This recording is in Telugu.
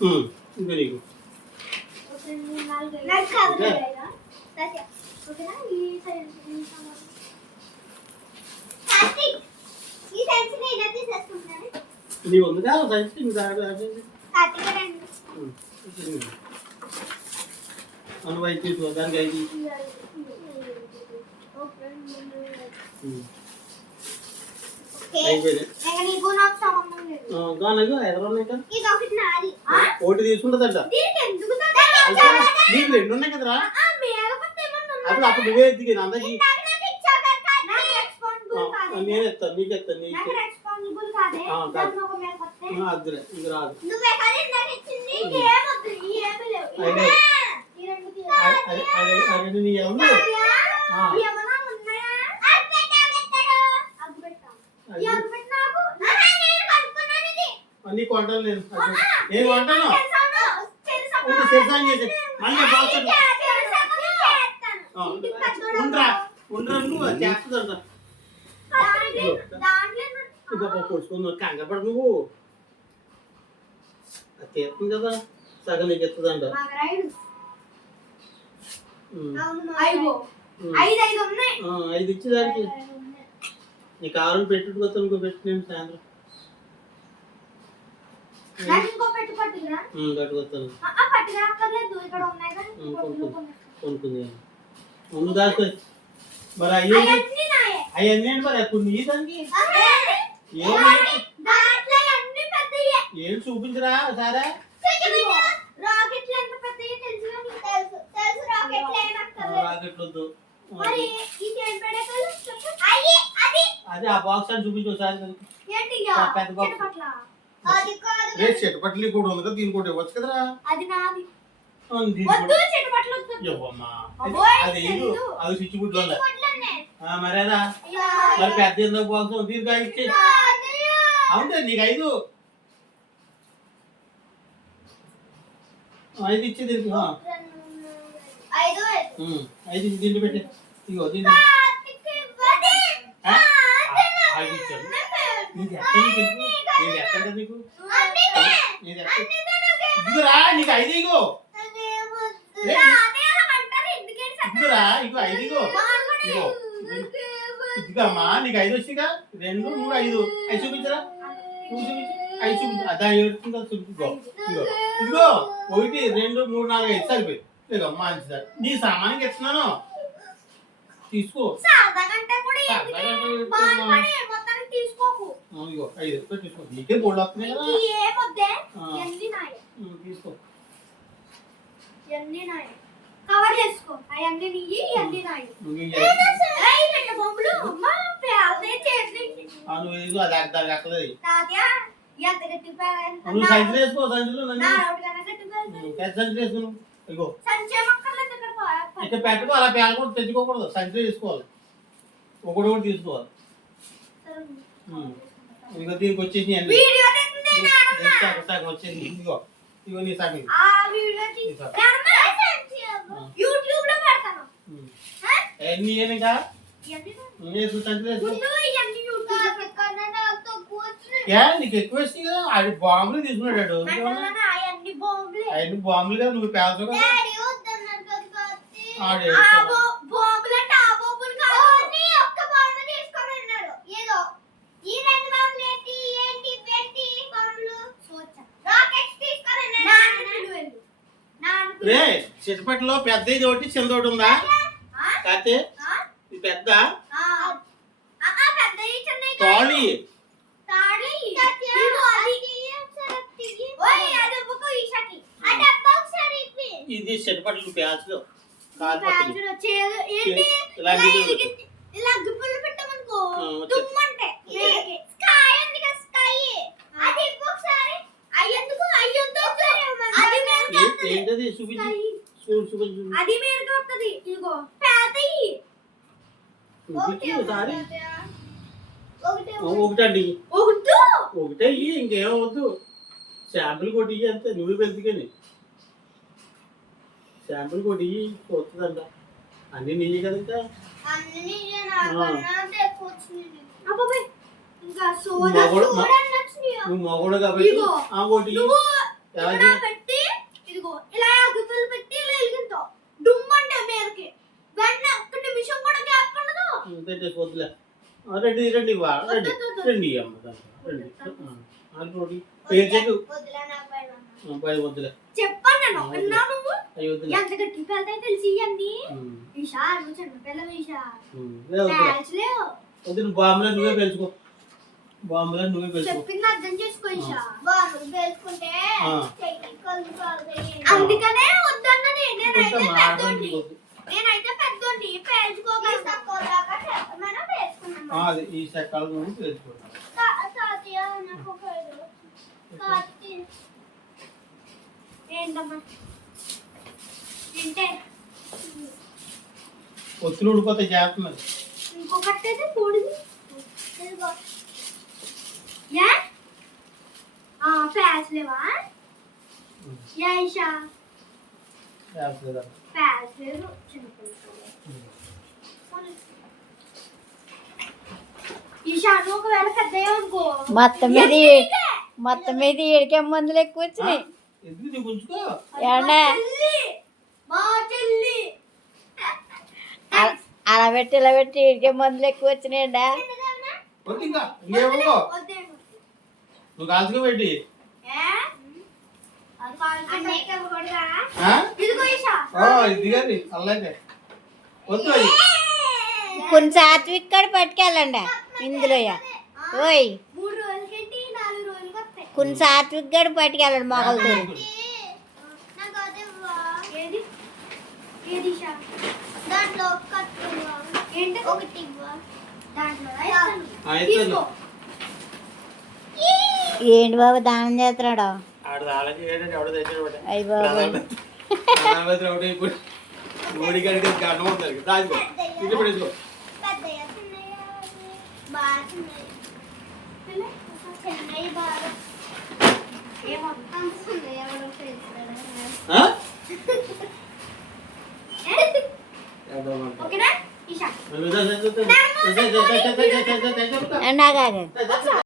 ఇంకా నీకు నీ ఉంది కదా సైన్స్ అనువైతే తీసుకో దానికి అయితే ఒకటి తీసుకుంటుందంట నీకు రెండు ఉన్నాయి కదరా అప్పుడు అప్పుడు నువ్వే ఎత్తికి అందరికి నేను ఎత్తాను నీకు ఎత్తాను నీకు అద్దరే ఇంక రాదు అది నీ ఏమన్నా అన్ని కొంటాను నేను కొంటాను చేసి మళ్ళీ బాగా ఉండరా ఉండరా నువ్వు చేస్తుందంట పొడుచుకుంది కంగపడ నువ్వు అది తీస్తుంది కదా సగం నీకు ఎత్తుందంట ఐదు ఇచ్చేదానికి నీ కావాలని పెట్టుకోవచ్చు ఇంకో పెట్టుకునే సాయంత్రం కట్టుకొస్తాను కొనుక్కుంది ముందు దాకా మరి అవన్నీ మరి కొన్ని దానికి ఏం చూపించరా సారా రాకెట్ వద్దు అదే ఆ బాక్స్ అని చూపించు ఒకసారి పెద్ద బాక్స్ రేట్ చెట్టుపట్లి కూడా ఉంది కదా దీని కూడా ఇవ్వచ్చు కదరా అది అది స్విచ్ బుడ్లు మరేదా మరి పెద్ద ఎందుకు బాక్స్ దీనికి ఇచ్చే అవుంటే నీకు ఐదు ఇచ్చే దీనికి ఐదు దీంట్లో పెట్టే ఇగో దీంట్లో నీకు ఇదిరా నీకు ఐదు ఇగో ఇదిరా ఇగో ఐదు ఇగో ఇగో ఇదిగమ్మా నీకు ఐదు వచ్చిగా రెండు మూడు ఐదు ఐదు చూపించరా నువ్వు చూపించు ఐదు చూపించు అదా ఏడుతుందో చూపించుకో ఇగో ఇదిగో ఒకటి రెండు మూడు నాలుగు ఐదు సరిపోయి ఇదిగో మంచిదా నీ సామాన్కి ఇస్తున్నాను తీసుకో ఇగో ఐదు తీసుకో నీకే బోర్డు వస్తున్నాయి కదా తీసుకో కవర్ చేసుకో అవన్నీ నీయి ఇవన్నీ నాయి ఇక్కడ పెట్టుకోవాలి పేల కూడా తెచ్చుకోకూడదు సంచి తీసుకోవాలి ఒకటి కూడా తీసుకోవాలి ఇక దీనికి వచ్చేసి సగం వచ్చేసి ఇగో ఇగో నీ సగం ఎన్ని ఏమిగా నీకు ఎక్కువ వేసి కదా అది బాంబులు తీసుకున్నాడు అవన్నీ బాంబులు కదా నువ్వు పేల్చు కదా రే చిట్టపట్లో పెద్ద ఇది ఒకటి చిన్న ఒకటి ఉందా కాతే ఇది పెద్ద తాళి ఇది చిట్టపట్లు ప్యాచ్లో ఏంటది చూపించు చూపించు అది మీరు కొట్టది ఇదిగో పేదయి ఒకటండి ఒకటే ఇంకేమవద్దు శాంపుల్ కొట్టి అంతే నువ్వు పెంచుకొని శాంపుల్ కొట్టి వస్తుందంట అన్ని నీయే కదా నువ్వు మగోడు కాబట్టి ఒకటి ఇక్కడ పెట్టి ఇదిగో ఇలా అగ్గిపుల్ల పెట్టి ఇలా వెలిగింటావు డుమ్మంటే మీదకి వెంటనే ఒక్క నిమిషం కూడా గ్యాప్ ఉండదు. పెట్టేసి వద్దులే. రెడ్డి రెడ్డి వా రెడ్డి రెడ్డి అమ్మ రెడ్డి ఆల్రెడీ పేరు వద్దులే నాకు భయం. పై వద్దులే. చెప్పాను నేను విన్నా నువ్వు అయ్యి వద్దులే. ఎంత గట్టి పెళ్తాయి తెలిసి ఇవన్నీ ఈషా నువ్వు చిన్న పిల్లలు ఈషా లేవు వద్దు బాంబులో నువ్వే పెంచుకో. బాంబులో నువ్వే పెంచుకో. చెప్పింది అర్థం చేసుకో ఈషా. బాంబులు పేల్చుకుంటే అందుకనే వద్దన్నది. నేనైతే పెద్దోండి పేల్చుకోగలుగుతాను. అది ఈ సకాలం నుండి పెంచుకుంటాను. ఏంటమ్మా ఏంటే ఒత్తులు ఊడిపోతే జాగ్రత్త మరి. ఇంకొకటి అయితే కూడింది ప్యాస్ లేవా ఈషా ప్యాస్ లేదు ఈషా నువ్వు ఒకవేళ పెద్ద మొత్తం మీద ఏడికే మందులు ఎక్కువ వచ్చినాయి. ఎందుకు నీకు ఉంచుకో. మా చెల్లి అలా పెట్టి ఇలా పెట్టి ఏడికే మందులు ఎక్కువ వచ్చినాయండి. వద్దు ఇంకా ఇంకేమో నువ్వు కాల్చుకో పెట్టి. ఇది కానీ అలాగే వద్దు. అయ్యి కొన్ని సాత్విక్ కాడ పట్టుకెళ్ళండి ఇందులో. ఓయ్ 3 రోజులకేంటి 4 రోజులకి వస్తాయి. కొన్ని సాత్విక్ కాడ పట్టుకెళ్ళండి మొగలతో. ఏది ఏది ఈషా దాంట్లో ఏంటి ఒకటి దాంట్లో తీసుకో. ఏంటి బాబు దానం చేస్తున్నాడు? అయ్యి బాబు మోడీ గారికి గడ్డం అవుతుంది. రాజుకో ఇంట్లో పడేసుకో. పెద్దయ్య చిన్నయ్య బాగా చిన్నయ్య చిన్నయ్య బాగా ఏమొత్తం చిన్నయ్య ఎవడో ఓకేనా ఈషా నాగా